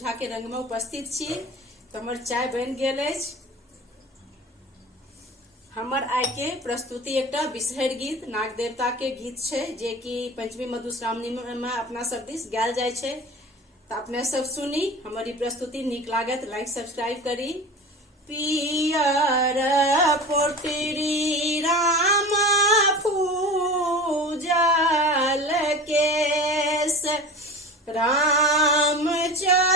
बुझा के रंग में उपस्थित छी। तो हमर चाय बन गेल अछि। हमर आय के प्रस्तुति एकटा बिसहरि गीत नाग देवता के गीत छै, जे कि पंचमी मधुश्रावणी में अपना सब दिस गायल जाय छै। तो अपने सब सुनी, हमर ई प्रस्तुति नीक लागत लाइक सब्सक्राइब करी। पियर पोटरी राम फूजल केस रामचंद्र